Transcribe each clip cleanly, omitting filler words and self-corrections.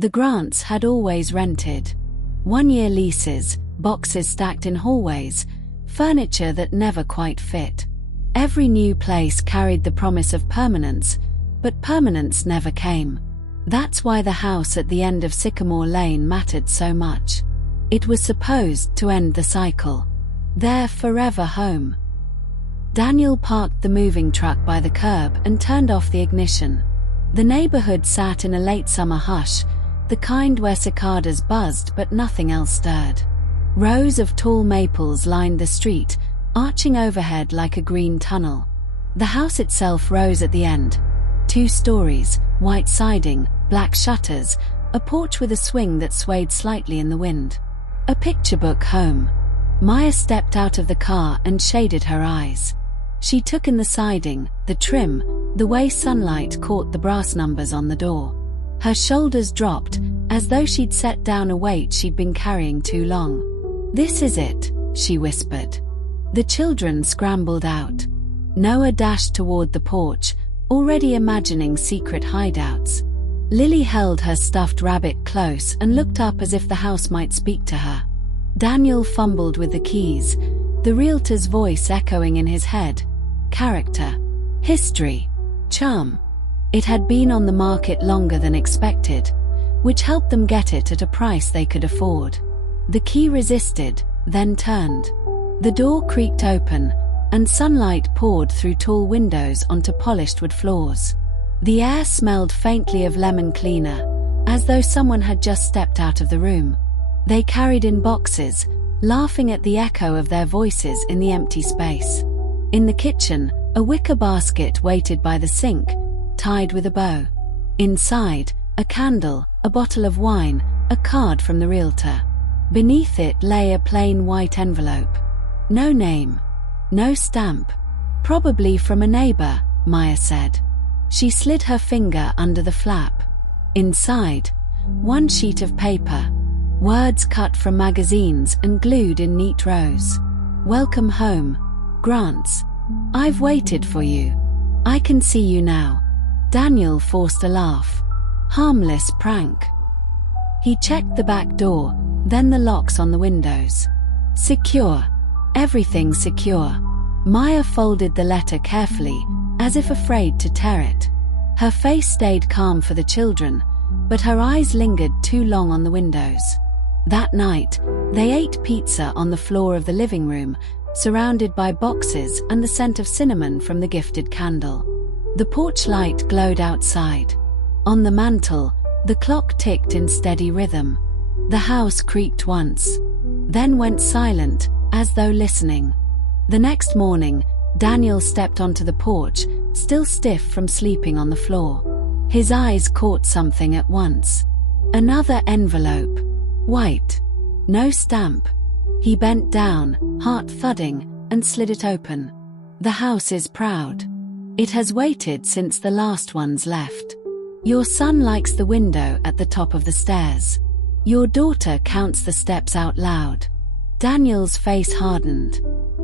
The Grants had always rented. 1-year leases, boxes stacked in hallways, furniture that never quite fit. Every new place carried the promise of permanence, but permanence never came. That's why the house at the end of Sycamore Lane mattered so much. It was supposed to end the cycle. Their forever home. Daniel parked the moving truck by the curb and turned off the ignition. The neighborhood sat in a late summer hush, the kind where cicadas buzzed but nothing else stirred. Rows of tall maples lined the street, arching overhead like a green tunnel. The house itself rose at the end. 2 stories, white siding, black shutters, a porch with a swing that swayed slightly in the wind. A picture book home. Maya stepped out of the car and shaded her eyes. She took in the siding, the trim, the way sunlight caught the brass numbers on the door. Her shoulders dropped, as though she'd set down a weight she'd been carrying too long. "This is it," she whispered. The children scrambled out. Noah dashed toward the porch, already imagining secret hideouts. Lily held her stuffed rabbit close and looked up as if the house might speak to her. Daniel fumbled with the keys, the realtor's voice echoing in his head. Character. History. Charm. It had been on the market longer than expected, which helped them get it at a price they could afford. The key resisted, then turned. The door creaked open, and sunlight poured through tall windows onto polished wood floors. The air smelled faintly of lemon cleaner, as though someone had just stepped out of the room. They carried in boxes, laughing at the echo of their voices in the empty space. In the kitchen, a wicker basket waited by the sink, tied with a bow. Inside, a candle, a bottle of wine, a card from the realtor. Beneath it lay a plain white envelope. No name. No stamp. Probably from a neighbor, Maya said. She slid her finger under the flap. Inside, 1 sheet of paper. Words cut from magazines and glued in neat rows. "Welcome home, Grants. I've waited for you. I can see you now." Daniel forced a laugh. Harmless prank. He checked the back door, then the locks on the windows. Secure. Everything secure. Maya folded the letter carefully, as if afraid to tear it. Her face stayed calm for the children, but her eyes lingered too long on the windows. That night, they ate pizza on the floor of the living room, surrounded by boxes and the scent of cinnamon from the gifted candle. The porch light glowed outside. On the mantel, the clock ticked in steady rhythm. The house creaked once, then went silent, as though listening. The next morning, Daniel stepped onto the porch, still stiff from sleeping on the floor. His eyes caught something at once. Another envelope. White. No stamp. He bent down, heart thudding, and slid it open. "The house is proud. It has waited since the last ones left. Your son likes the window at the top of the stairs. Your daughter counts the steps out loud." Daniel's face hardened.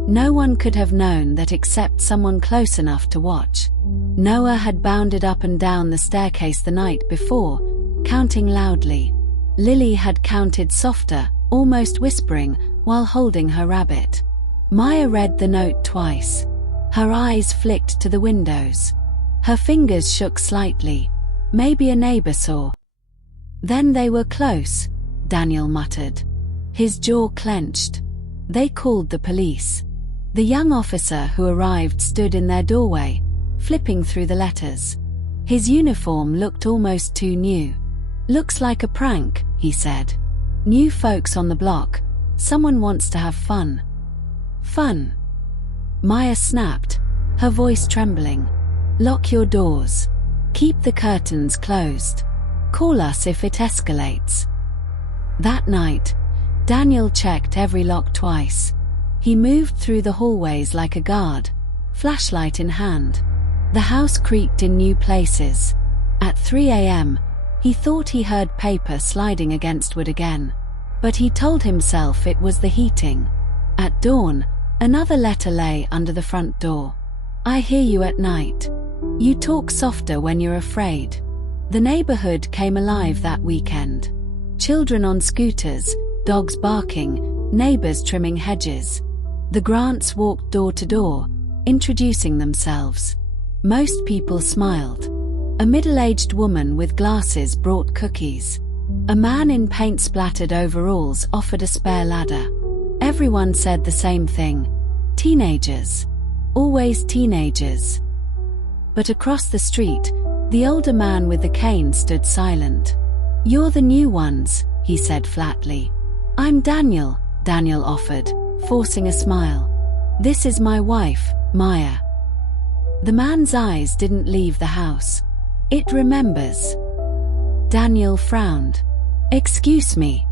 No one could have known that except someone close enough to watch. Noah had bounded up and down the staircase the night before, counting loudly. Lily had counted softer, almost whispering, while holding her rabbit. Maya read the note twice. Her eyes flicked to the windows. Her fingers shook slightly. Maybe a neighbor saw. "Then they were close," Daniel muttered. His jaw clenched. They called the police. The young officer who arrived stood in their doorway, flipping through the letters. His uniform looked almost too new. "Looks like a prank," he said. "New folks on the block. Someone wants to have fun." "Fun?" Maya snapped, her voice trembling. "Lock your doors. Keep the curtains closed. Call us if it escalates." That night, Daniel checked every lock twice. He moved through the hallways like a guard, flashlight in hand. The house creaked in new places. At 3 a.m., he thought he heard paper sliding against wood again. But he told himself it was the heating. At dawn, another letter lay under the front door. "I hear you at night. You talk softer when you're afraid." The neighborhood came alive that weekend. Children on scooters, dogs barking, neighbors trimming hedges. The Grants walked door to door, introducing themselves. Most people smiled. A middle-aged woman with glasses brought cookies. A man in paint-splattered overalls offered a spare ladder. Everyone said the same thing. Teenagers. Always teenagers. But across the street, the older man with the cane stood silent. "You're the new ones," he said flatly. "I'm Daniel," Daniel offered, forcing a smile. "This is my wife, Maya." The man's eyes didn't leave the house. "It remembers." Daniel frowned. "Excuse me."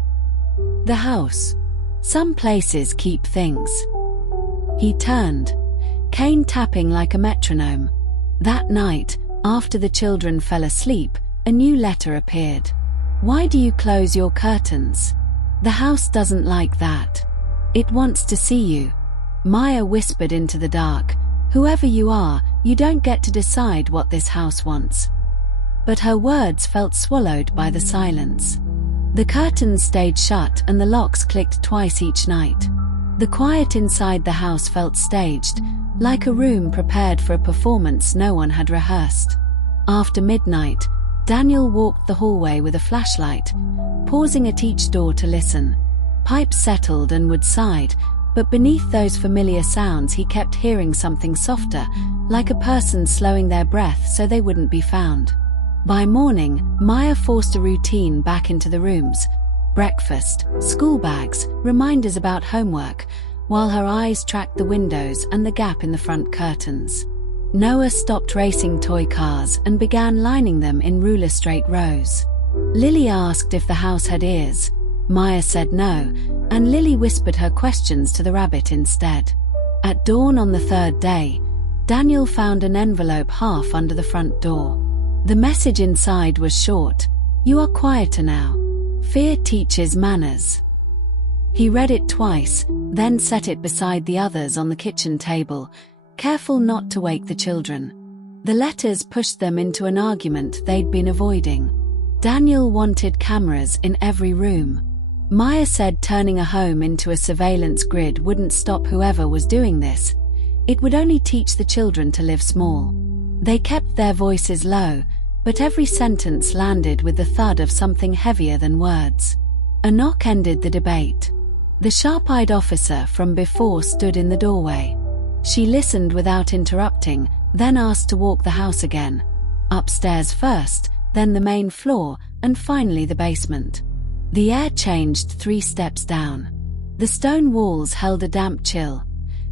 "The house. Some places keep things." He turned, cane tapping like a metronome. That night, after the children fell asleep, a new letter appeared. "Why do you close your curtains? The house doesn't like that. It wants to see you." Maya whispered into the dark, "Whoever you are, you don't get to decide what this house wants." But her words felt swallowed by the silence. The curtains stayed shut and the locks clicked twice each night. The quiet inside the house felt staged, like a room prepared for a performance no one had rehearsed. After midnight, Daniel walked the hallway with a flashlight, pausing at each door to listen. Pipes settled and would sighed, but beneath those familiar sounds he kept hearing something softer, like a person slowing their breath so they wouldn't be found. By morning, Maya forced a routine back into the rooms. Breakfast, school bags, reminders about homework, while her eyes tracked the windows and the gap in the front curtains. Noah stopped racing toy cars and began lining them in ruler-straight rows. Lily asked if the house had ears. Maya said no, and Lily whispered her questions to the rabbit instead. At dawn on the third day, Daniel found an envelope half under the front door. The message inside was short: "You are quieter now. Fear teaches manners." He read it twice, then set it beside the others on the kitchen table, careful not to wake the children. The letters pushed them into an argument they'd been avoiding. Daniel wanted cameras in every room. Maya said turning a home into a surveillance grid wouldn't stop whoever was doing this. It would only teach the children to live small. They kept their voices low, but every sentence landed with the thud of something heavier than words. A knock ended the debate. The sharp-eyed officer from before stood in the doorway. She listened without interrupting, then asked to walk the house again. Upstairs first, then the main floor, and finally the basement. The air changed 3 steps down. The stone walls held a damp chill.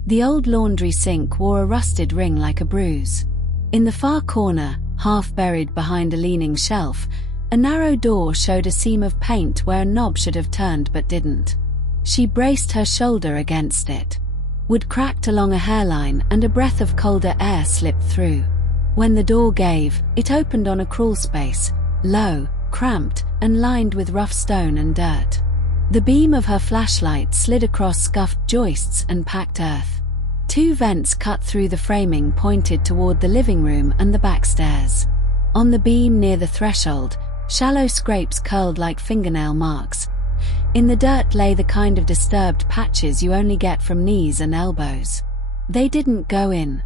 The old laundry sink wore a rusted ring like a bruise. In the far corner, half buried behind a leaning shelf, a narrow door showed a seam of paint where a knob should have turned but didn't. She braced her shoulder against it. Wood cracked along a hairline and a breath of colder air slipped through. When the door gave, it opened on a crawlspace, low, cramped, and lined with rough stone and dirt. The beam of her flashlight slid across scuffed joists and packed earth. 2 vents cut through the framing pointed toward the living room and the back stairs. On the beam near the threshold, shallow scrapes curled like fingernail marks. In the dirt lay the kind of disturbed patches you only get from knees and elbows. They didn't go in.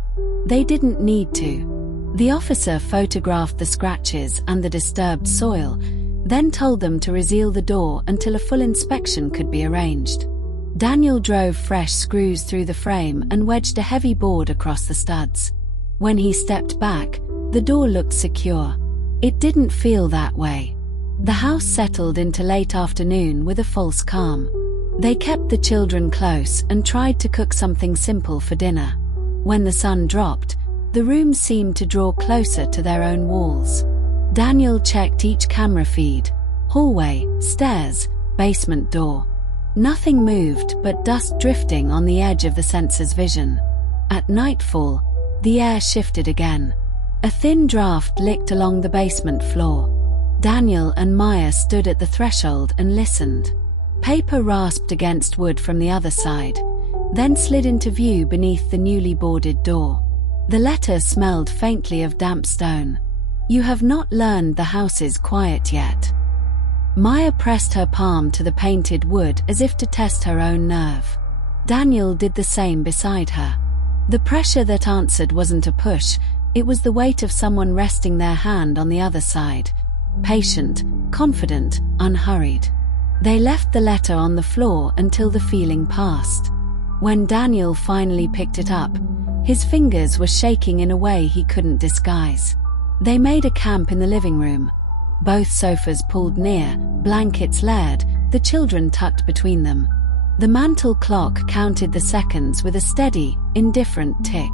They didn't need to. The officer photographed the scratches and the disturbed soil, then told them to reseal the door until a full inspection could be arranged. Daniel drove fresh screws through the frame and wedged a heavy board across the studs. When he stepped back, the door looked secure. It didn't feel that way. The house settled into late afternoon with a false calm. They kept the children close and tried to cook something simple for dinner. When the sun dropped, the rooms seemed to draw closer to their own walls. Daniel checked each camera feed: hallway, stairs, basement door. Nothing moved but dust drifting on the edge of the sensor's vision. At nightfall, the air shifted again. A thin draft licked along the basement floor. Daniel and Maya stood at the threshold and listened. Paper rasped against wood from the other side, then slid into view beneath the newly boarded door. The letter smelled faintly of damp stone. "You have not learned the house is quiet yet." Maya pressed her palm to the painted wood as if to test her own nerve. Daniel did the same beside her. The pressure that answered wasn't a push, it was the weight of someone resting their hand on the other side. Patient, confident, unhurried. They left the letter on the floor until the feeling passed. When Daniel finally picked it up, his fingers were shaking in a way he couldn't disguise. They made a camp in the living room. Both sofas pulled near, blankets layered, the children tucked between them. The mantel clock counted the seconds with a steady, indifferent tick.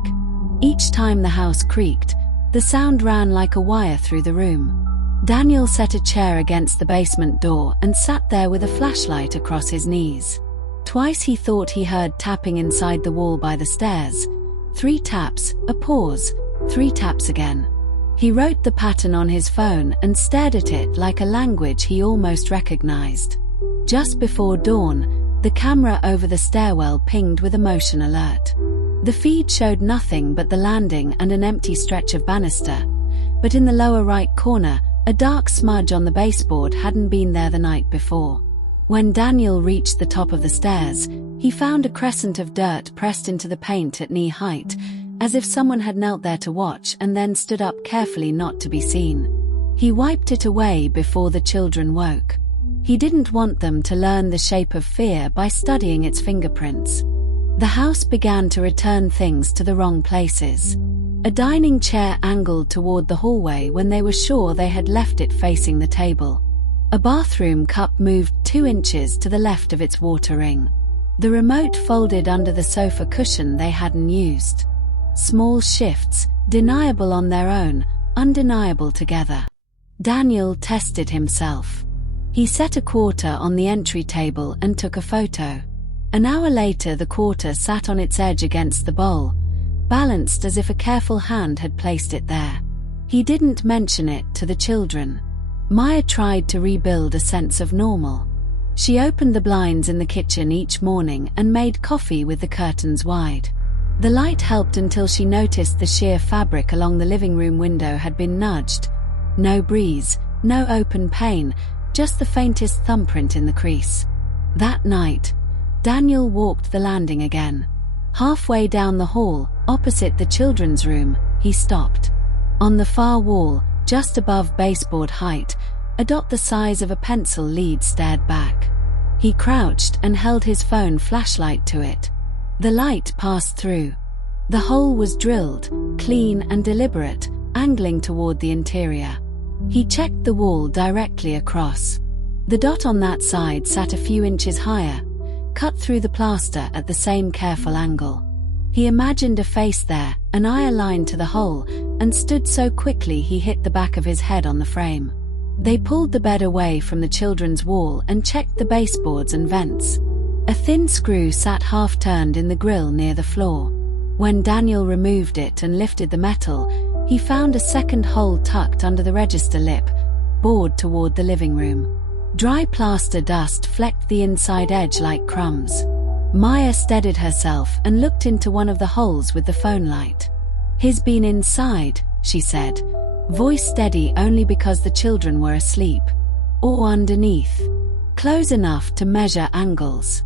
Each time the house creaked, the sound ran like a wire through the room. Daniel set a chair against the basement door and sat there with a flashlight across his knees. Twice he thought he heard tapping inside the wall by the stairs. 3 taps, a pause, 3 taps again. He wrote the pattern on his phone and stared at it like a language he almost recognized. Just before dawn, the camera over the stairwell pinged with a motion alert. The feed showed nothing but the landing and an empty stretch of banister, but in the lower right corner, a dark smudge on the baseboard hadn't been there the night before. When Daniel reached the top of the stairs, he found a crescent of dirt pressed into the paint at knee height, as if someone had knelt there to watch and then stood up carefully not to be seen. He wiped it away before the children woke. He didn't want them to learn the shape of fear by studying its fingerprints. The house began to return things to the wrong places. A dining chair angled toward the hallway when they were sure they had left it facing the table. A bathroom cup moved 2 inches to the left of its water ring. The remote folded under the sofa cushion they hadn't used. Small shifts, deniable on their own, undeniable together. Daniel tested himself. He set a quarter on the entry table and took a photo. An hour later the quarter sat on its edge against the bowl, balanced as if a careful hand had placed it there. He didn't mention it to the children. Maya tried to rebuild a sense of normal. She opened the blinds in the kitchen each morning and made coffee with the curtains wide. The light helped until she noticed the sheer fabric along the living room window had been nudged. No breeze, no open pane, just the faintest thumbprint in the crease. That night, Daniel walked the landing again. Halfway down the hall, opposite the children's room, he stopped. On the far wall, just above baseboard height, a dot the size of a pencil lead stared back. He crouched and held his phone flashlight to it. The light passed through. The hole was drilled, clean and deliberate, angling toward the interior. He checked the wall directly across. The dot on that side sat a few inches higher, cut through the plaster at the same careful angle. He imagined a face there, an eye aligned to the hole, and stood so quickly he hit the back of his head on the frame. They pulled the bed away from the children's wall and checked the baseboards and vents. A thin screw sat half-turned in the grill near the floor. When Daniel removed it and lifted the metal, he found a second hole tucked under the register lip, bored toward the living room. Dry plaster dust flecked the inside edge like crumbs. Maya steadied herself and looked into one of the holes with the phone light. "He's been inside," she said, voice steady only because the children were asleep. "Or underneath. Close enough to measure angles."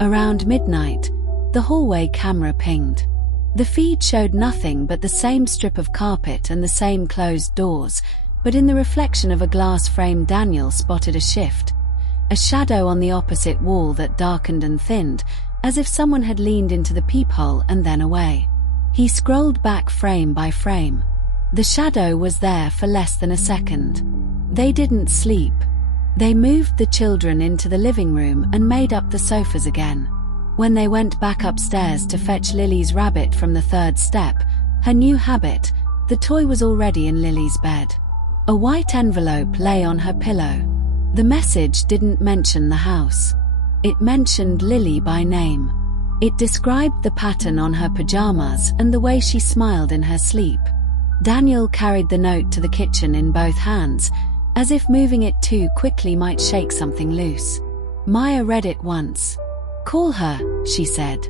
Around midnight, the hallway camera pinged. The feed showed nothing but the same strip of carpet and the same closed doors, but in the reflection of a glass frame Daniel spotted a shift. A shadow on the opposite wall that darkened and thinned, as if someone had leaned into the peephole and then away. He scrolled back frame by frame. The shadow was there for less than a second. They didn't sleep. They moved the children into the living room and made up the sofas again. When they went back upstairs to fetch Lily's rabbit from the 3rd step, her new habit, the toy was already in Lily's bed. A white envelope lay on her pillow. The message didn't mention the house. It mentioned Lily by name. It described the pattern on her pajamas and the way she smiled in her sleep. Daniel carried the note to the kitchen in both hands, as if moving it too quickly might shake something loose. Maya read it once. "Call her," she said.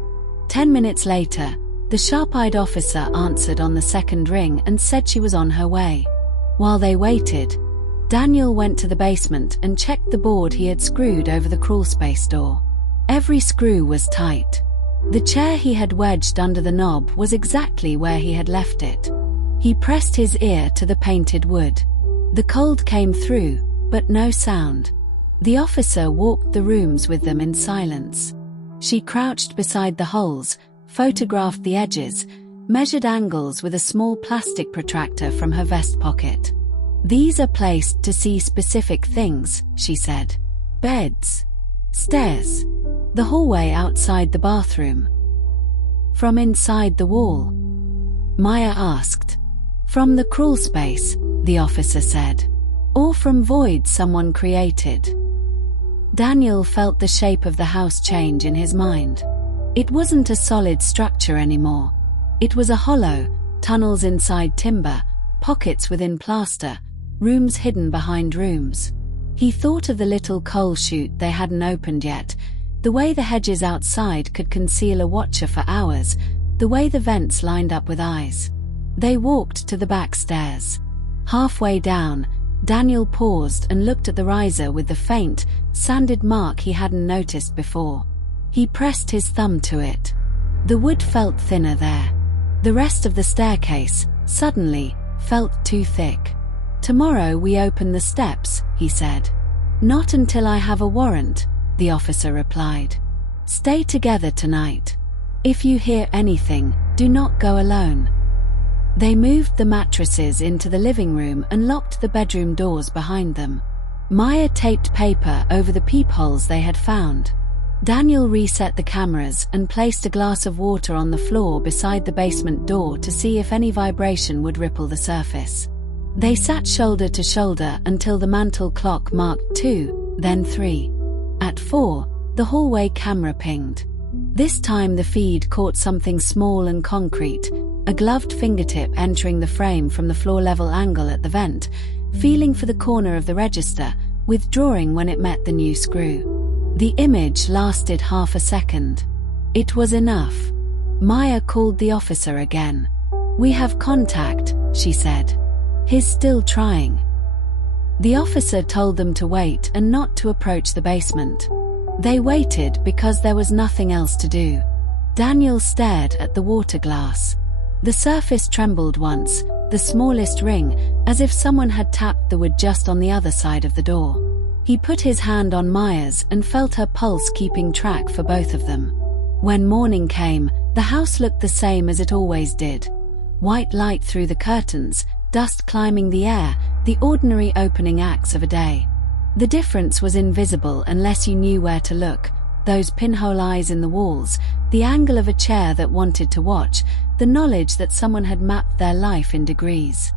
10 minutes later, the sharp-eyed officer answered on the second ring and said she was on her way. While they waited, Daniel went to the basement and checked the board he had screwed over the crawlspace door. Every screw was tight. The chair he had wedged under the knob was exactly where he had left it. He pressed his ear to the painted wood. The cold came through, but no sound. The officer walked the rooms with them in silence. She crouched beside the holes, photographed the edges, measured angles with a small plastic protractor from her vest pocket. "These are placed to see specific things," she said. "Beds. Stairs. The hallway outside the bathroom." "From inside the wall?" Maya asked. "From the crawl space," the officer said. "Or from voids someone created." Daniel felt the shape of the house change in his mind. It wasn't a solid structure anymore. It was a hollow, tunnels inside timber, pockets within plaster, rooms hidden behind rooms. He thought of the little coal chute they hadn't opened yet, the way the hedges outside could conceal a watcher for hours, the way the vents lined up with eyes. They walked to the back stairs. Halfway down, Daniel paused and looked at the riser with the faint, sanded mark he hadn't noticed before. He pressed his thumb to it. The wood felt thinner there. The rest of the staircase, suddenly, felt too thick. "Tomorrow we open the steps," he said. "Not until I have a warrant," the officer replied. "Stay together tonight. If you hear anything, do not go alone." They moved the mattresses into the living room and locked the bedroom doors behind them. Maya taped paper over the peepholes they had found. Daniel reset the cameras and placed a glass of water on the floor beside the basement door to see if any vibration would ripple the surface. They sat shoulder to shoulder until the mantel clock marked 2, then 3. At 4, the hallway camera pinged. This time the feed caught something small and concrete, a gloved fingertip entering the frame from the floor-level angle at the vent, feeling for the corner of the register, withdrawing when it met the new screw. The image lasted half a second. It was enough. Maya called the officer again. "We have contact," she said. "He's still trying." The officer told them to wait and not to approach the basement. They waited because there was nothing else to do. Daniel stared at the water glass. The surface trembled once, the smallest ring, as if someone had tapped the wood just on the other side of the door. He put his hand on Maya's and felt her pulse keeping track for both of them. When morning came, the house looked the same as it always did. White light through the curtains, dust climbing the air, the ordinary opening acts of a day. The difference was invisible unless you knew where to look. Those pinhole eyes in the walls, the angle of a chair that wanted to watch, the knowledge that someone had mapped their life in degrees.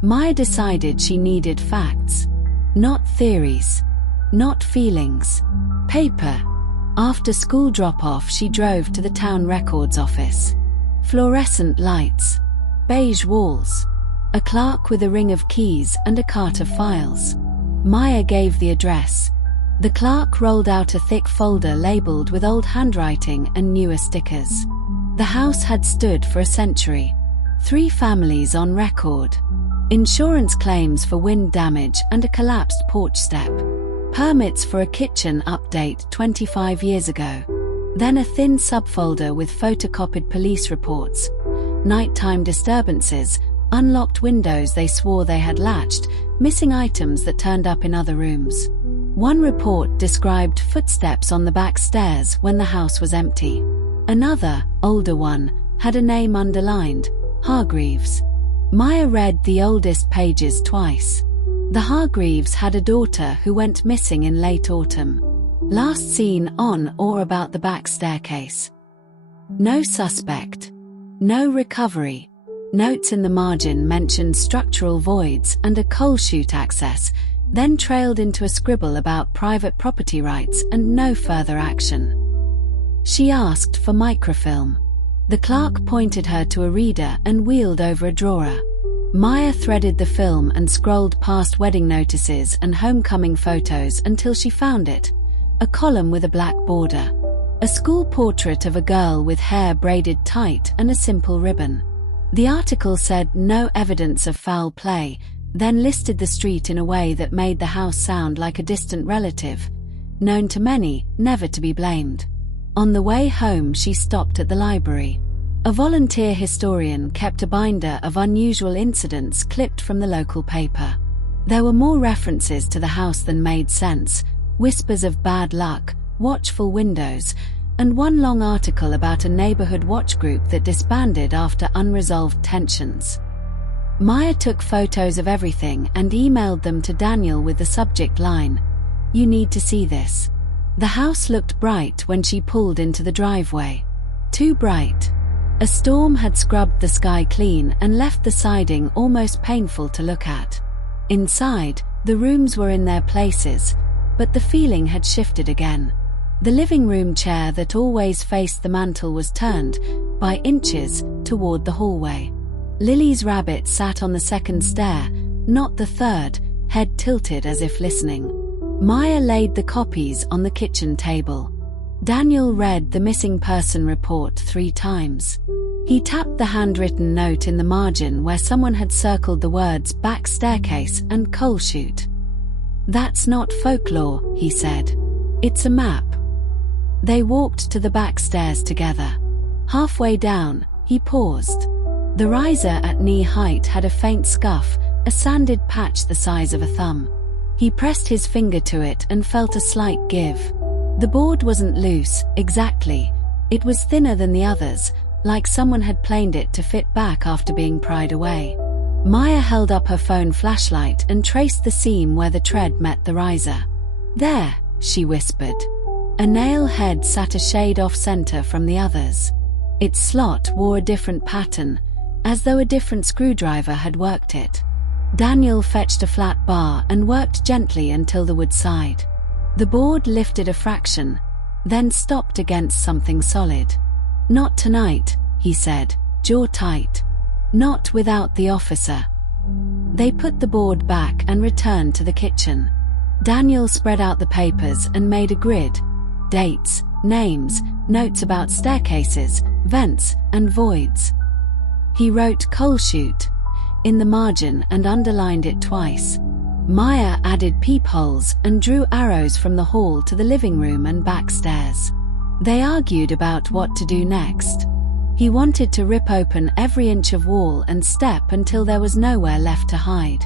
Maya decided she needed facts. Not theories. Not feelings. Paper. After school drop-off, she drove to the town records office. Fluorescent lights. Beige walls. A clerk with a ring of keys and a cart of files. Maya gave the address. The clerk rolled out a thick folder labeled with old handwriting and newer stickers. The house had stood for a century. 3 families on record. Insurance claims for wind damage and a collapsed porch step. Permits for a kitchen update 25 years ago. Then a thin subfolder with photocopied police reports. Nighttime disturbances, unlocked windows they swore they had latched, missing items that turned up in other rooms. One report described footsteps on the back stairs when the house was empty. Another, older one, had a name underlined, Hargreaves. Maya read the oldest pages twice. The Hargreaves had a daughter who went missing in late autumn. Last seen on or about the back staircase. No suspect. No recovery. Notes in the margin mentioned structural voids and a coal chute access, then trailed into a scribble about private property rights and no further action. She asked for microfilm. The clerk pointed her to a reader and wheeled over a drawer. Maya threaded the film and scrolled past wedding notices and homecoming photos until she found it. A column with a black border. A school portrait of a girl with hair braided tight and a simple ribbon. The article said no evidence of foul play, then listed the street in a way that made the house sound like a distant relative, known to many, never to be blamed. On the way home, she stopped at the library. A volunteer historian kept a binder of unusual incidents clipped from the local paper. There were more references to the house than made sense, whispers of bad luck, watchful windows, and one long article about a neighborhood watch group that disbanded after unresolved tensions. Maya took photos of everything and emailed them to Daniel with the subject line, "You need to see this." The house looked bright when she pulled into the driveway. Too bright. A storm had scrubbed the sky clean and left the siding almost painful to look at. Inside, the rooms were in their places, but the feeling had shifted again. The living room chair that always faced the mantel was turned, by inches, toward the hallway. Lily's rabbit sat on the second stair, not the third, head tilted as if listening. Maya laid the copies on the kitchen table. Daniel read the missing person report 3 times. He tapped the handwritten note in the margin where someone had circled the words back staircase and coal chute. "That's not folklore," he said. "It's a map." They walked to the back stairs together. Halfway down, he paused. The riser at knee height had a faint scuff, a sanded patch the size of a thumb. He pressed his finger to it and felt a slight give. The board wasn't loose, exactly. It was thinner than the others, like someone had planed it to fit back after being pried away. Maya held up her phone flashlight and traced the seam where the tread met the riser. "There," she whispered. A nail head sat a shade off-center from the others. Its slot wore a different pattern, as though a different screwdriver had worked it. Daniel fetched a flat bar and worked gently until the wood sighed. The board lifted a fraction, then stopped against something solid. "Not tonight," he said, jaw tight. "Not without the officer." They put the board back and returned to the kitchen. Daniel spread out the papers and made a grid. Dates, names, notes about staircases, vents, and voids. He wrote coal chute in the margin and underlined it twice. Maya added peepholes and drew arrows from the hall to the living room and back stairs. They argued about what to do next. He wanted to rip open every inch of wall and step until there was nowhere left to hide.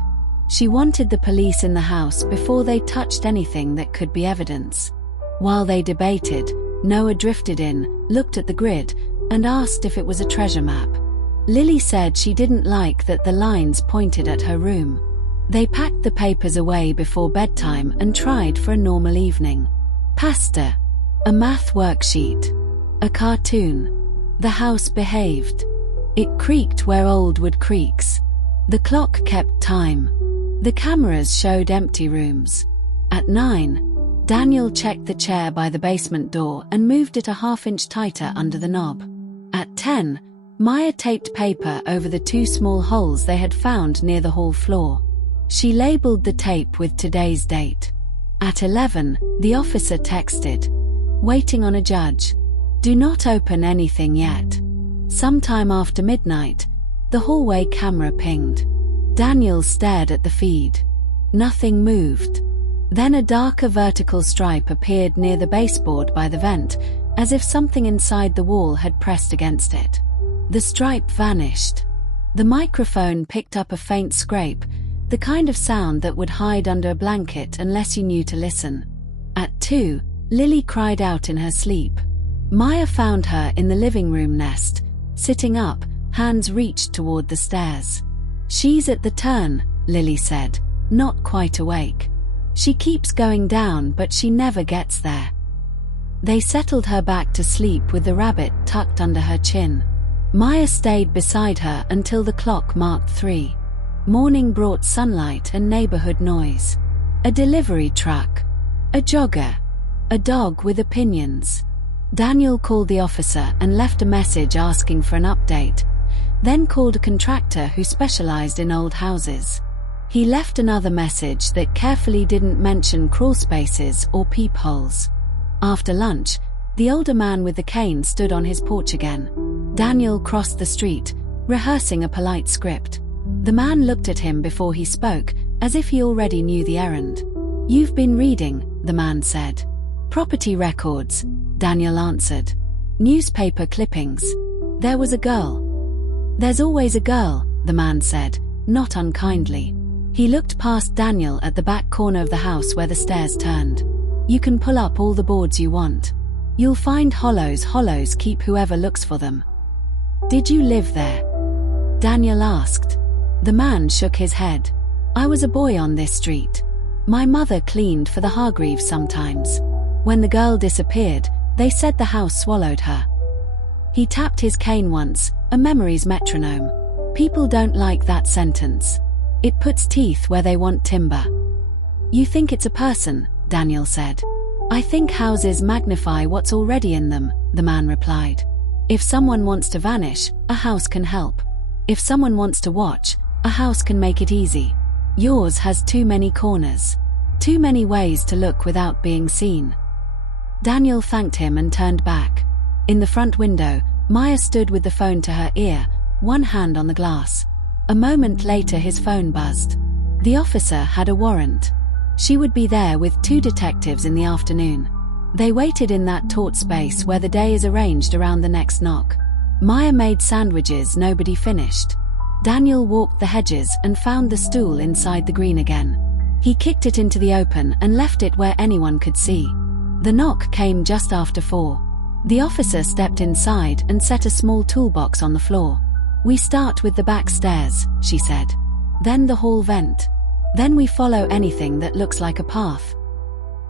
She wanted the police in the house before they touched anything that could be evidence. While they debated, Noah drifted in, looked at the grid, and asked if it was a treasure map. Lily said she didn't like that the lines pointed at her room. They packed the papers away before bedtime and tried for a normal evening. Pasta. A math worksheet. A cartoon. The house behaved. It creaked where old wood creaks. The clock kept time. The cameras showed empty rooms. At 9, Daniel checked the chair by the basement door and moved it a half-inch tighter under the knob. At 10, Maya taped paper over the 2 small holes they had found near the hall floor. She labeled the tape with today's date. At 11, the officer texted, "Waiting on a judge. Do not open anything yet." Sometime after midnight, the hallway camera pinged. Daniel stared at the feed. Nothing moved. Then a darker vertical stripe appeared near the baseboard by the vent, as if something inside the wall had pressed against it. The stripe vanished. The microphone picked up a faint scrape, the kind of sound that would hide under a blanket unless you knew to listen. At 2, Lily cried out in her sleep. Maya found her in the living room nest, sitting up, hands reached toward the stairs. "She's at the turn," Lily said, not quite awake. "She keeps going down but she never gets there." They settled her back to sleep with the rabbit tucked under her chin. Maya stayed beside her until the clock marked 3. Morning brought sunlight and neighborhood noise. A delivery truck. A jogger. A dog with opinions. Daniel called the officer and left a message asking for an update, then called a contractor who specialized in old houses. He left another message that carefully didn't mention crawlspaces or peepholes. After lunch, the older man with the cane stood on his porch again. Daniel crossed the street, rehearsing a polite script. The man looked at him before he spoke, as if he already knew the errand. "You've been reading," the man said. "Property records," Daniel answered. "Newspaper clippings. There was a girl." "There's always a girl," the man said, not unkindly. He looked past Daniel at the back corner of the house where the stairs turned. "You can pull up all the boards you want. You'll find hollows keep whoever looks for them." "Did you live there?" Daniel asked. The man shook his head. "I was a boy on this street. My mother cleaned for the Hargreaves sometimes. When the girl disappeared, they said the house swallowed her." He tapped his cane once, a memory's metronome. People don't like that sentence. It puts teeth where they want timber. "You think it's a person," Daniel said. "I think houses magnify what's already in them," the man replied. "If someone wants to vanish, a house can help. If someone wants to watch, a house can make it easy. Yours has too many corners. Too many ways to look without being seen." Daniel thanked him and turned back. In the front window, Maya stood with the phone to her ear, one hand on the glass. A moment later his phone buzzed. The officer had a warrant. She would be there with 2 detectives in the afternoon. They waited in that taut space where the day is arranged around the next knock. Maya made sandwiches nobody finished. Daniel walked the hedges and found the stool inside the green again. He kicked it into the open and left it where anyone could see. The knock came just after 4. The officer stepped inside and set a small toolbox on the floor. "We start with the back stairs," she said. "Then the hall vent. Then we follow anything that looks like a path."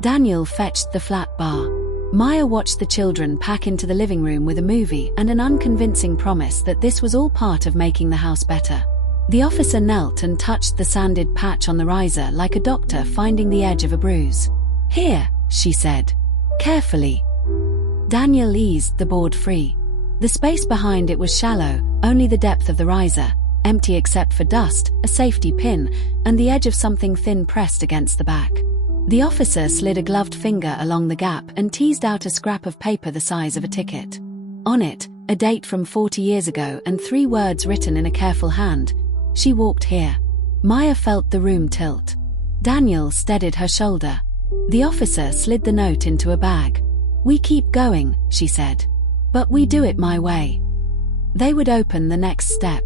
Daniel fetched the flat bar. Maya watched the children pack into the living room with a movie and an unconvincing promise that this was all part of making the house better. The officer knelt and touched the sanded patch on the riser like a doctor finding the edge of a bruise. "Here," she said. "Carefully." Daniel eased the board free. The space behind it was shallow, only the depth of the riser, empty except for dust, a safety pin, and the edge of something thin pressed against the back. The officer slid a gloved finger along the gap and teased out a scrap of paper the size of a ticket. On it, a date from 40 years ago and 3 words written in a careful hand. "She walked here." Maya felt the room tilt. Daniel steadied her shoulder. The officer slid the note into a bag. "We keep going," she said. "But we do it my way." They would open the next step.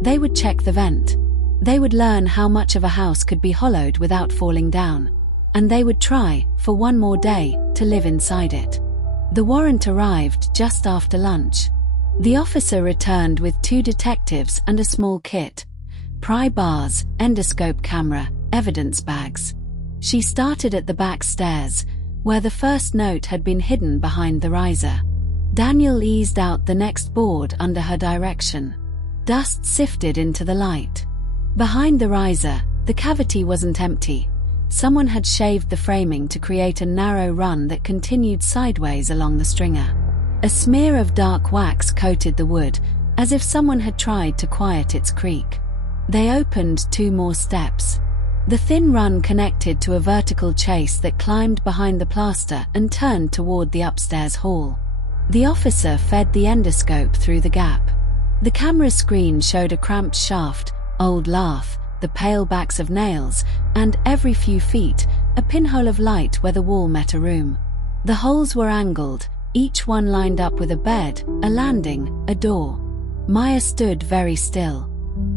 They would check the vent. They would learn how much of a house could be hollowed without falling down. And they would try, for one more day, to live inside it. The warrant arrived just after lunch. The officer returned with 2 detectives and a small kit. Pry bars, endoscope camera, evidence bags. She started at the back stairs, where the first note had been hidden behind the riser. Daniel eased out the next board under her direction. Dust sifted into the light. Behind the riser, the cavity wasn't empty. Someone had shaved the framing to create a narrow run that continued sideways along the stringer. A smear of dark wax coated the wood, as if someone had tried to quiet its creak. They opened 2 more steps. The thin run connected to a vertical chase that climbed behind the plaster and turned toward the upstairs hall. The officer fed the endoscope through the gap. The camera screen showed a cramped shaft, old lath, the pale backs of nails, and, every few feet, a pinhole of light where the wall met a room. The holes were angled, each one lined up with a bed, a landing, a door. Maya stood very still.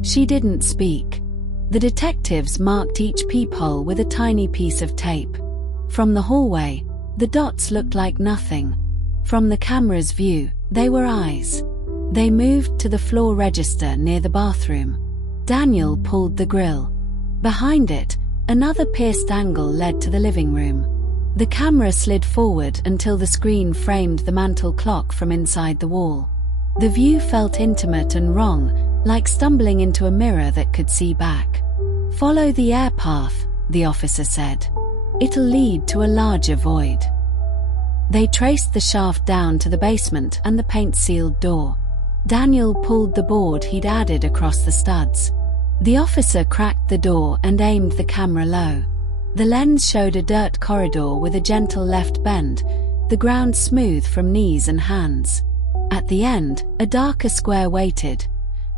She didn't speak. The detectives marked each peephole with a tiny piece of tape. From the hallway, the dots looked like nothing. From the camera's view, they were eyes. They moved to the floor register near the bathroom. Daniel pulled the grill. Behind it, another pierced angle led to the living room. The camera slid forward until the screen framed the mantel clock from inside the wall. The view felt intimate and wrong, like stumbling into a mirror that could see back. "Follow the air path," the officer said. "It'll lead to a larger void." They traced the shaft down to the basement and the paint-sealed door. Daniel pulled the board he'd added across the studs. The officer cracked the door and aimed the camera low. The lens showed a dirt corridor with a gentle left bend, the ground smooth from knees and hands. At the end, a darker square waited.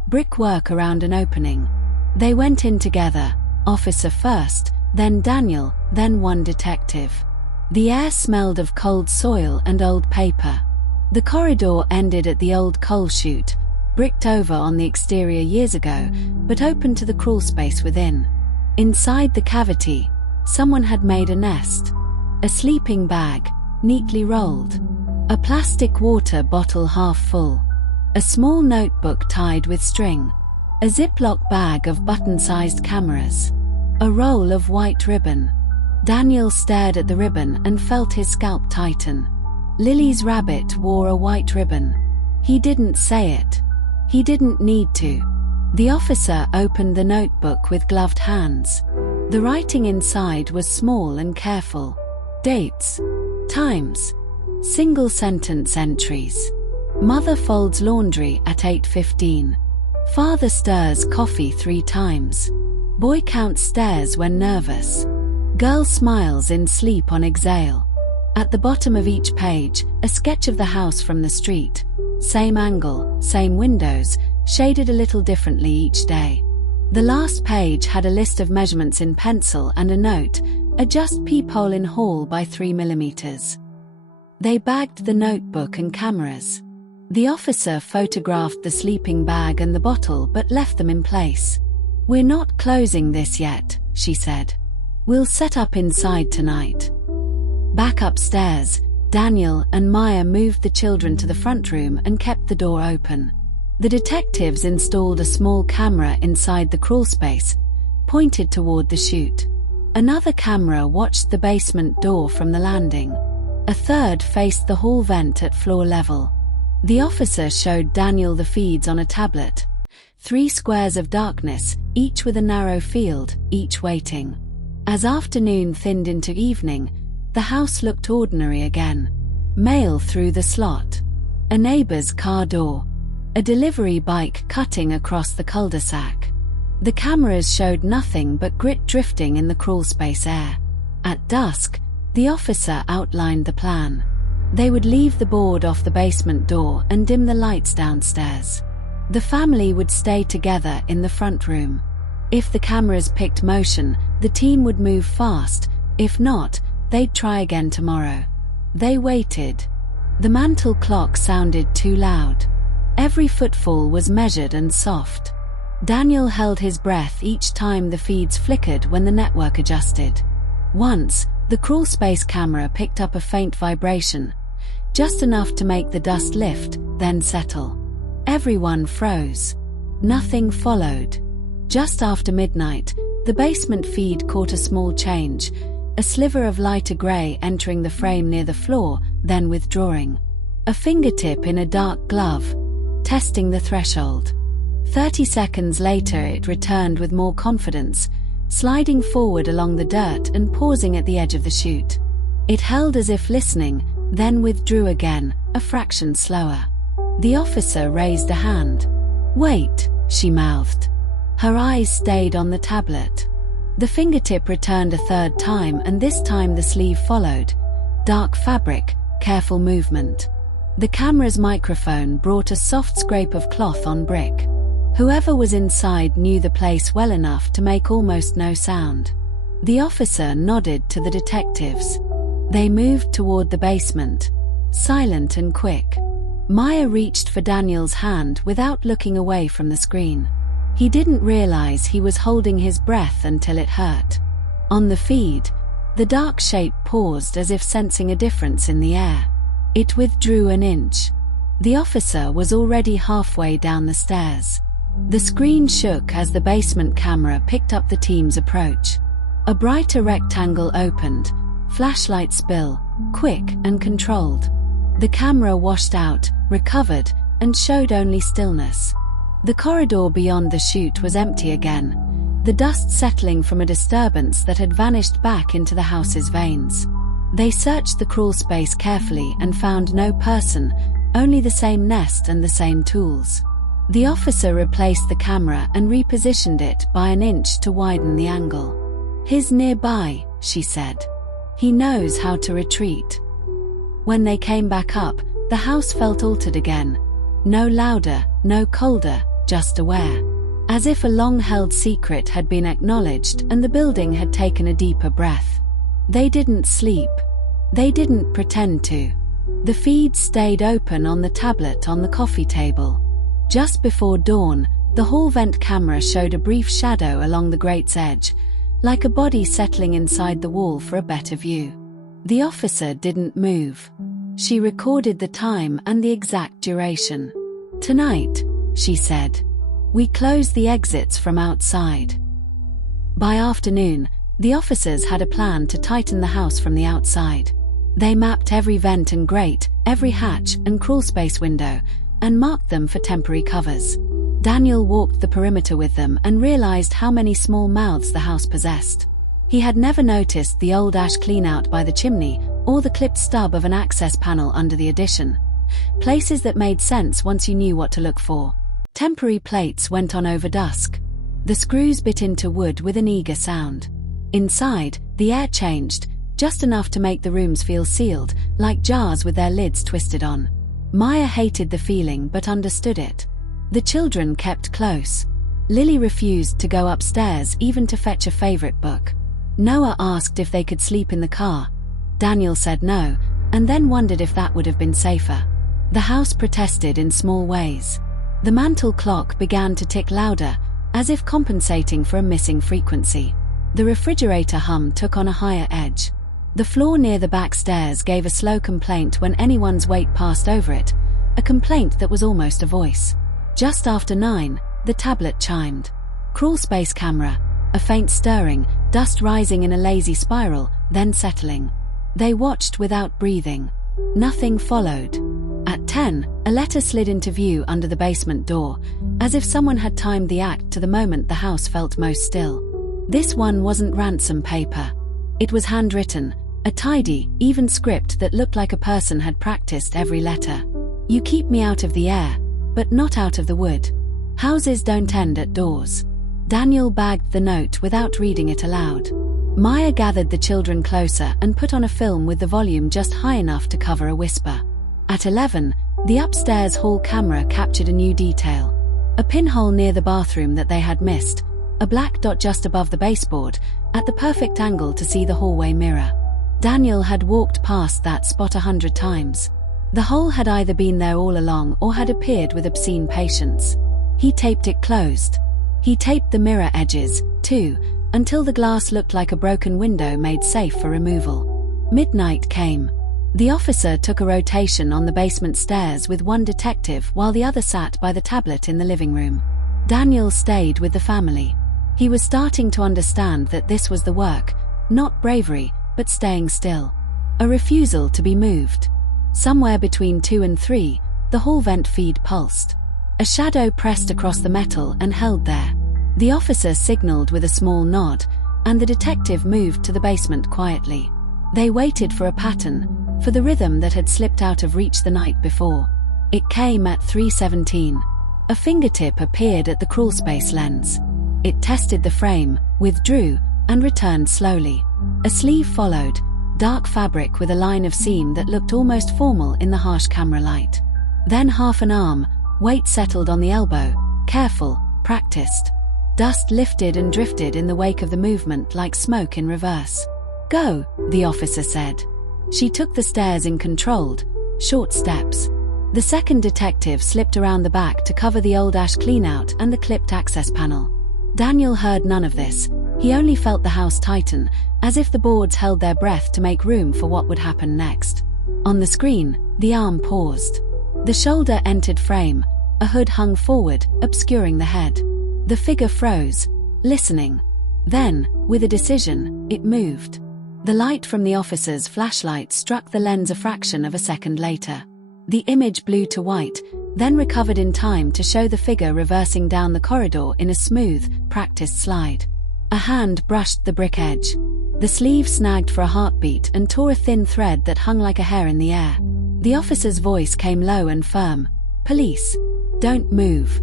Brickwork around an opening. They went in together, officer first, then Daniel, then one detective. The air smelled of cold soil and old paper. The corridor ended at the old coal chute, bricked over on the exterior years ago, but open to the crawl space within. Inside the cavity, someone had made a nest. A sleeping bag, neatly rolled. A plastic water bottle half full. A small notebook tied with string. A Ziploc bag of button-sized cameras. A roll of white ribbon. Daniel stared at the ribbon and felt his scalp tighten. Lily's rabbit wore a white ribbon. He didn't say it. He didn't need to. The officer opened the notebook with gloved hands. The writing inside was small and careful. Dates. Times. Single-sentence entries. Mother folds laundry at 8:15. Father stirs coffee 3 times. Boy counts stairs when nervous. Girl smiles in sleep on exhale. At the bottom of each page, a sketch of the house from the street. Same angle, same windows, shaded a little differently each day. The last page had a list of measurements in pencil and a note, adjust peephole in hall by 3 millimeters. They bagged the notebook and cameras. The officer photographed the sleeping bag and the bottle but left them in place. "We're not closing this yet," she said. "We'll set up inside tonight." Back upstairs, Daniel and Maya moved the children to the front room and kept the door open. The detectives installed a small camera inside the crawlspace, pointed toward the chute. Another camera watched the basement door from the landing. A third faced the hall vent at floor level. The officer showed Daniel the feeds on a tablet. 3 squares of darkness, each with a narrow field, each waiting. As afternoon thinned into evening, the house looked ordinary again. Mail through the slot. A neighbor's car door. A delivery bike cutting across the cul-de-sac. The cameras showed nothing but grit drifting in the crawlspace air. At dusk, the officer outlined the plan. They would leave the board off the basement door and dim the lights downstairs. The family would stay together in the front room. If the cameras picked motion, the team would move fast. If not, they'd try again tomorrow. They waited. The mantel clock sounded too loud. Every footfall was measured and soft. Daniel held his breath each time the feeds flickered when the network adjusted. Once, the crawlspace camera picked up a faint vibration, just enough to make the dust lift, then settle. Everyone froze. Nothing followed. Just after midnight, the basement feed caught a small change, a sliver of lighter gray entering the frame near the floor, then withdrawing. A fingertip in a dark glove, testing the threshold. 30 seconds later it returned with more confidence, sliding forward along the dirt and pausing at the edge of the chute. It held as if listening, then withdrew again, a fraction slower. The officer raised a hand. "Wait," she mouthed. Her eyes stayed on the tablet. The fingertip returned a third time, and this time the sleeve followed. Dark fabric, careful movement. The camera's microphone brought a soft scrape of cloth on brick. Whoever was inside knew the place well enough to make almost no sound. The officer nodded to the detectives. They moved toward the basement, silent and quick. Maya reached for Daniel's hand without looking away from the screen. He didn't realize he was holding his breath until it hurt. On the feed, the dark shape paused as if sensing a difference in the air. It withdrew an inch. The officer was already halfway down the stairs. The screen shook as the basement camera picked up the team's approach. A brighter rectangle opened, flashlight spill, quick and controlled. The camera washed out, recovered, and showed only stillness. The corridor beyond the chute was empty again, the dust settling from a disturbance that had vanished back into the house's veins. They searched the crawl space carefully and found no person, only the same nest and the same tools. The officer replaced the camera and repositioned it by an inch to widen the angle. "He's nearby," she said. "He knows how to retreat." When they came back up, the house felt altered again. No louder, no colder, just aware. as if a long-held secret had been acknowledged and the building had taken a deeper breath. They didn't sleep. They didn't pretend to. The feed stayed open on the tablet on the coffee table. Just before dawn, the hall vent camera showed a brief shadow along the grate's edge, like a body settling inside the wall for a better view. The officer didn't move. She recorded the time and the exact duration. "Tonight," she said, "we close the exits from outside." By afternoon, the officers had a plan to tighten the house from the outside. They mapped every vent and grate, every hatch and crawlspace window, and marked them for temporary covers. Daniel walked the perimeter with them and realized how many small mouths the house possessed. He had never noticed the old ash cleanout by the chimney or the clipped stub of an access panel under the addition. Places that made sense once you knew what to look for. Temporary plates went on over dusk. The screws bit into wood with an eager sound. Inside, the air changed, just enough to make the rooms feel sealed, like jars with their lids twisted on. Maya hated the feeling but understood it. The children kept close. Lily refused to go upstairs even to fetch a favorite book. Noah asked if they could sleep in the car. Daniel said no, and then wondered if that would have been safer. The house protested in small ways. The mantel clock began to tick louder, as if compensating for a missing frequency. The refrigerator hum took on a higher edge. The floor near the back stairs gave a slow complaint when anyone's weight passed over it, a complaint that was almost a voice. Just after 9, the tablet chimed. Crawlspace camera, a faint stirring, dust rising in a lazy spiral, then settling. They watched without breathing. Nothing followed. At 10, a letter slid into view under the basement door, as if someone had timed the act to the moment the house felt most still. This one wasn't ransom paper. It was handwritten, a tidy, even script that looked like a person had practiced every letter. "You keep me out of the air, but not out of the wood. Houses don't end at doors." Daniel bagged the note without reading it aloud. Maya gathered the children closer and put on a film with the volume just high enough to cover a whisper. At 11, the upstairs hall camera captured a new detail. A pinhole near the bathroom that they had missed, a black dot just above the baseboard, at the perfect angle to see the hallway mirror. Daniel had walked past that spot 100 times. The hole had either been there all along or had appeared with obscene patience. He taped it closed. He taped the mirror edges, too, until the glass looked like a broken window made safe for removal. Midnight came. The officer took a rotation on the basement stairs with one detective while the other sat by the tablet in the living room. Daniel stayed with the family. He was starting to understand that this was the work, not bravery, but staying still. A refusal to be moved. Somewhere between 2 and 3, the hall vent feed pulsed. A shadow pressed across the metal and held there. The officer signaled with a small nod, and the detective moved to the basement quietly. They waited for a pattern, for the rhythm that had slipped out of reach the night before. It came at 3:17. A fingertip appeared at the crawlspace lens. It tested the frame, withdrew, and returned slowly. A sleeve followed, dark fabric with a line of seam that looked almost formal in the harsh camera light. Then half an arm, weight settled on the elbow, careful, practiced. Dust lifted and drifted in the wake of the movement like smoke in reverse. "Go," the officer said. She took the stairs in controlled, short steps. The second detective slipped around the back to cover the old ash cleanout and the clipped access panel. Daniel heard none of this. He only felt the house tighten, as if the boards held their breath to make room for what would happen next. On the screen, the arm paused. The shoulder entered frame, a hood hung forward, obscuring the head. The figure froze, listening. Then, with a decision, it moved. The light from the officer's flashlight struck the lens a fraction of a second later. The image blew to white, then recovered in time to show the figure reversing down the corridor in a smooth, practiced slide. A hand brushed the brick edge. The sleeve snagged for a heartbeat and tore a thin thread that hung like a hair in the air. The officer's voice came low and firm. "Police. Don't move."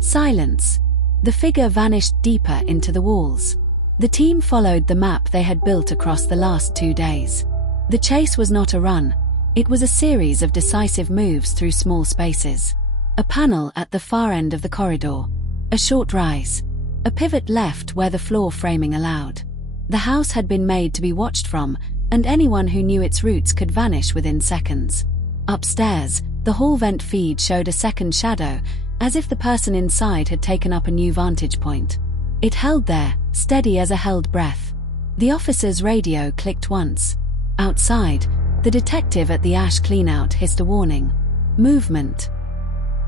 Silence. The figure vanished deeper into the walls. The team followed the map they had built across the last 2 days. The chase was not a run. It was a series of decisive moves through small spaces. A panel at the far end of the corridor. A short rise. A pivot left where the floor framing allowed. The house had been made to be watched from, and anyone who knew its roots could vanish within seconds. Upstairs, the hall vent feed showed a second shadow, as if the person inside had taken up a new vantage point. It held there, steady as a held breath. The officer's radio clicked once. Outside, the detective at the ash cleanout hissed a warning. Movement.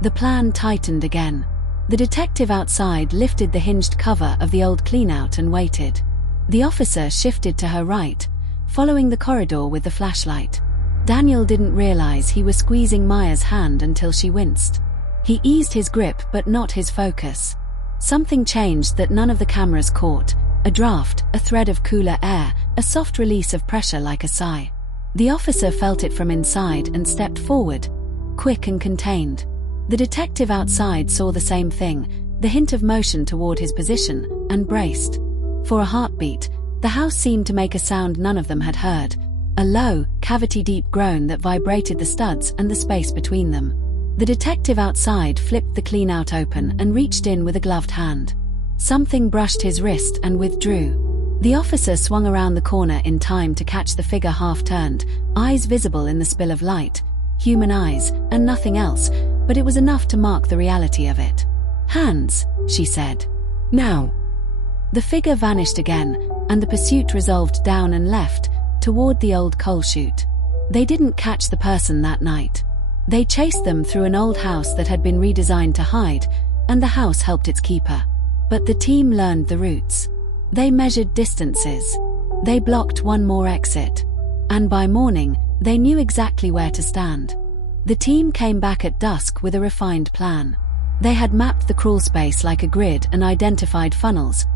The plan tightened again. The detective outside lifted the hinged cover of the old cleanout and waited. The officer shifted to her right, following the corridor with the flashlight. Daniel didn't realize he was squeezing Maya's hand until she winced. He eased his grip but not his focus. Something changed that none of the cameras caught. A draft, a thread of cooler air, a soft release of pressure like a sigh. The officer felt it from inside and stepped forward, quick and contained. The detective outside saw the same thing, the hint of motion toward his position, and braced. For a heartbeat, the house seemed to make a sound none of them had heard, a low, cavity-deep groan that vibrated the studs and the space between them. The detective outside flipped the cleanout open and reached in with a gloved hand. Something brushed his wrist and withdrew. The officer swung around the corner in time to catch the figure half-turned, eyes visible in the spill of light, human eyes, and nothing else, but it was enough to mark the reality of it. "Hands," she said. "Now." The figure vanished again, and the pursuit resolved down and left, toward the old coal chute. They didn't catch the person that night. They chased them through an old house that had been redesigned to hide, and the house helped its keeper. But the team learned the routes. They measured distances. They blocked one more exit. And by morning, they knew exactly where to stand. The team came back at dusk with a refined plan. They had mapped the crawl space like a grid and identified funnels,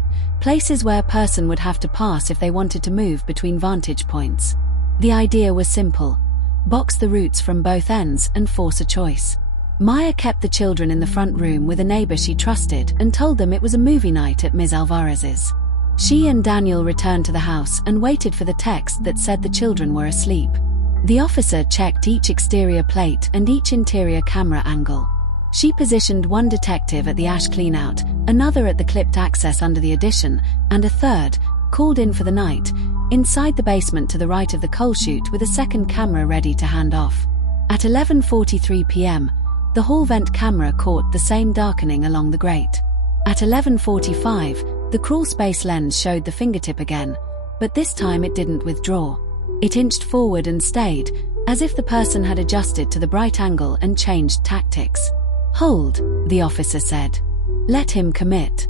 places where a person would have to pass if they wanted to move between vantage points. The idea was simple: box the routes from both ends and force a choice. Maya kept the children in the front room with a neighbor she trusted and told them it was a movie night at Ms. Alvarez's. She and Daniel returned to the house and waited for the text that said the children were asleep. The officer checked each exterior plate and each interior camera angle. She positioned one detective at the ash cleanout, another at the clipped access under the addition, and a third, called in for the night, inside the basement to the right of the coal chute with a second camera ready to hand off. At 11:43 p.m., the hall vent camera caught the same darkening along the grate. At 11:45, the crawl space lens showed the fingertip again, but this time it didn't withdraw. It inched forward and stayed, as if the person had adjusted to the bright angle and changed tactics. "Hold," the officer said. "Let him commit."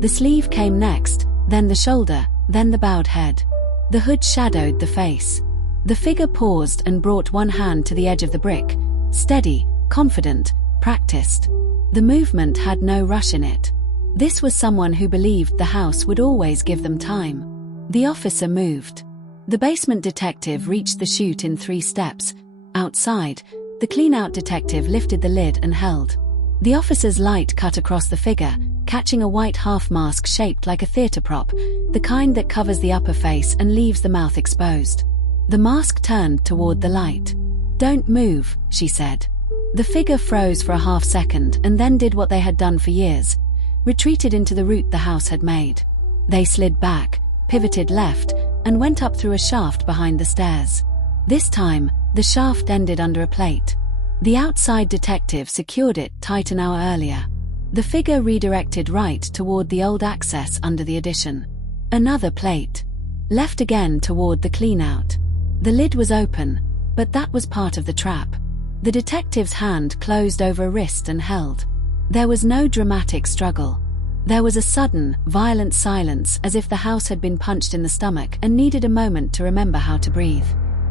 The sleeve came next, then the shoulder, then the bowed head. The hood shadowed the face. The figure paused and brought one hand to the edge of the brick, steady, confident, practiced. The movement had no rush in it. This was someone who believed the house would always give them time. The officer moved. The basement detective reached the chute in 3 steps. Outside, the clean-out detective lifted the lid and held. The officer's light cut across the figure, catching a white half-mask shaped like a theater prop, the kind that covers the upper face and leaves the mouth exposed. The mask turned toward the light. "Don't move," she said. The figure froze for a half-second and then did what they had done for years, retreated into the route the house had made. They slid back, pivoted left, and went up through a shaft behind the stairs. This time, the shaft ended under a plate. The outside detective secured it tight an hour earlier. The figure redirected right toward the old access under the addition. Another plate. Left again toward the clean-out. The lid was open, but that was part of the trap. The detective's hand closed over a wrist and held. There was no dramatic struggle. There was a sudden, violent silence, as if the house had been punched in the stomach and needed a moment to remember how to breathe.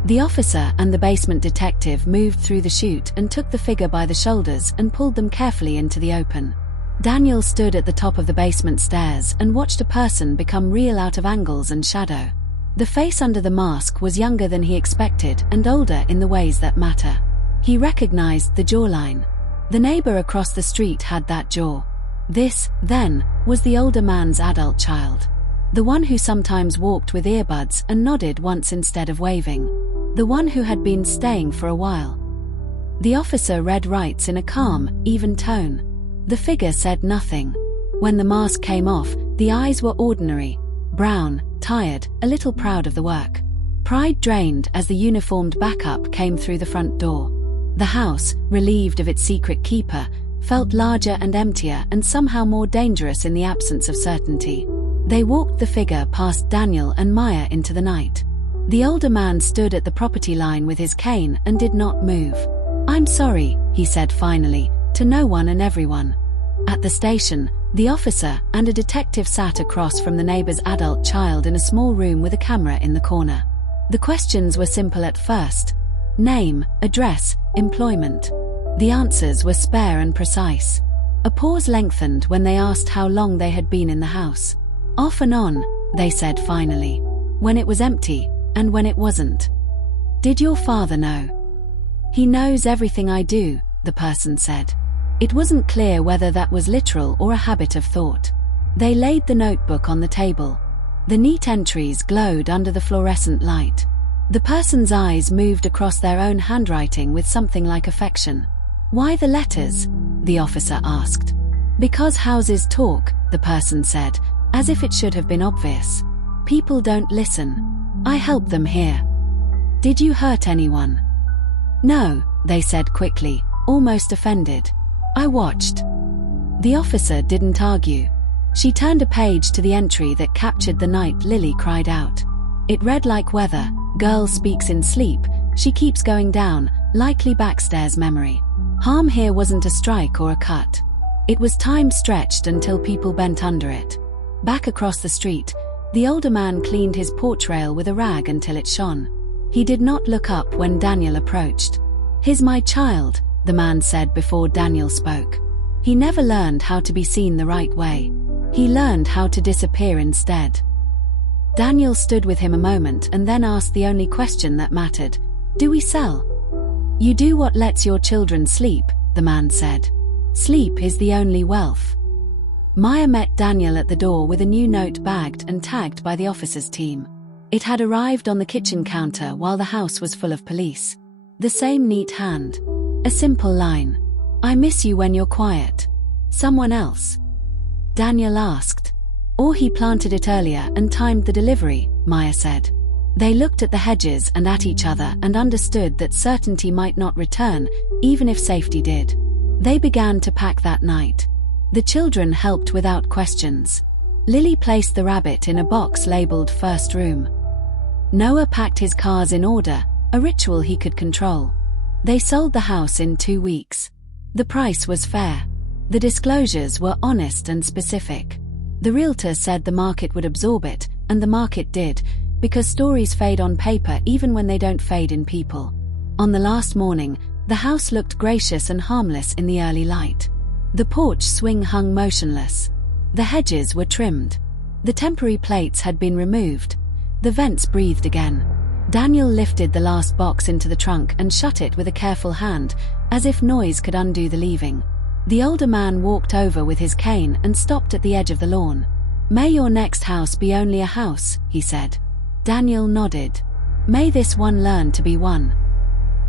The officer and the basement detective moved through the chute and took the figure by the shoulders and pulled them carefully into the open. Daniel stood at the top of the basement stairs and watched a person become real out of angles and shadow. The face under the mask was younger than he expected and older in the ways that matter. He recognized the jawline. The neighbor across the street had that jaw. This, then, was the older man's adult child. The one who sometimes walked with earbuds and nodded once instead of waving. The one who had been staying for a while. The officer read rights in a calm, even tone. The figure said nothing. When the mask came off, the eyes were ordinary, brown, tired, a little proud of the work. Pride drained as the uniformed backup came through the front door. The house, relieved of its secret keeper, felt larger and emptier and somehow more dangerous in the absence of certainty. They walked the figure past Daniel and Maya into the night. The older man stood at the property line with his cane and did not move. "I'm sorry," he said finally, to no one and everyone. At the station, the officer and a detective sat across from the neighbor's adult child in a small room with a camera in the corner. The questions were simple at first: name, address, employment. The answers were spare and precise. A pause lengthened when they asked how long they had been in the house. "Off and on," they said finally. "When it was empty, and when it wasn't." "Did your father know?" "He knows everything I do," the person said. It wasn't clear whether that was literal or a habit of thought. They laid the notebook on the table. The neat entries glowed under the fluorescent light. The person's eyes moved across their own handwriting with something like affection. "Why the letters?" the officer asked. "Because houses talk," the person said, as if it should have been obvious. "People don't listen. I help them hear." "Did you hurt anyone?" "No," they said quickly, almost offended. "I watched." The officer didn't argue. She turned a page to the entry that captured the night Lily cried out. It read like weather: "Girl speaks in sleep, she keeps going down, likely backstairs memory." Harm here wasn't a strike or a cut. It was time stretched until people bent under it. Back across the street, the older man cleaned his porch rail with a rag until it shone. He did not look up when Daniel approached. "He's my child," the man said before Daniel spoke. He never learned how to be seen the right way. He learned how to disappear instead. Daniel stood with him a moment and then asked the only question that mattered. "Do we sell?" "You do what lets your children sleep," the man said. "Sleep is the only wealth." Maya met Daniel at the door with a new note bagged and tagged by the officer's team. It had arrived on the kitchen counter while the house was full of police. The same neat hand. A simple line. "I miss you when you're quiet." "Someone else?" Daniel asked. "Or he planted it earlier and timed the delivery," Maya said. They looked at the hedges and at each other and understood that certainty might not return, even if safety did. They began to pack that night. The children helped without questions. Lily placed the rabbit in a box labeled first room. Noah packed his cars in order, a ritual he could control. They sold the house in 2 weeks. The price was fair. The disclosures were honest and specific. The realtor said the market would absorb it, and the market did, because stories fade on paper even when they don't fade in people. On the last morning, the house looked gracious and harmless in the early light. The porch swing hung motionless. The hedges were trimmed. The temporary plates had been removed. The vents breathed again. Daniel lifted the last box into the trunk and shut it with a careful hand, as if noise could undo the leaving. The older man walked over with his cane and stopped at the edge of the lawn. "May your next house be only a house," he said. Daniel nodded. "May this one learn to be one."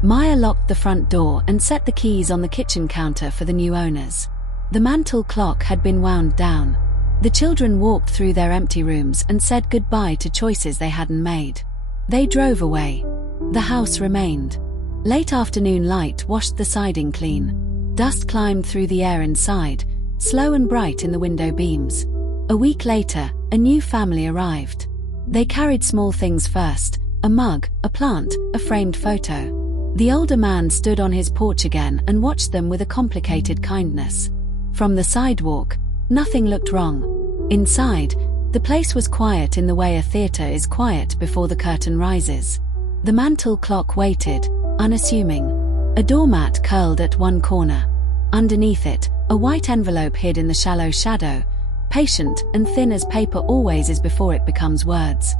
Maya locked the front door and set the keys on the kitchen counter for the new owners. The mantel clock had been wound down. The children walked through their empty rooms and said goodbye to choices they hadn't made. They drove away. The house remained. Late afternoon light washed the siding clean. Dust climbed through the air inside, slow and bright in the window beams. A week later, a new family arrived. They carried small things first: a mug, a plant, a framed photo. The older man stood on his porch again and watched them with a complicated kindness. From the sidewalk, nothing looked wrong. Inside, the place was quiet in the way a theater is quiet before the curtain rises. The mantel clock waited, unassuming. A doormat curled at one corner. Underneath it, a white envelope hid in the shallow shadow, patient and thin as paper always is before it becomes words.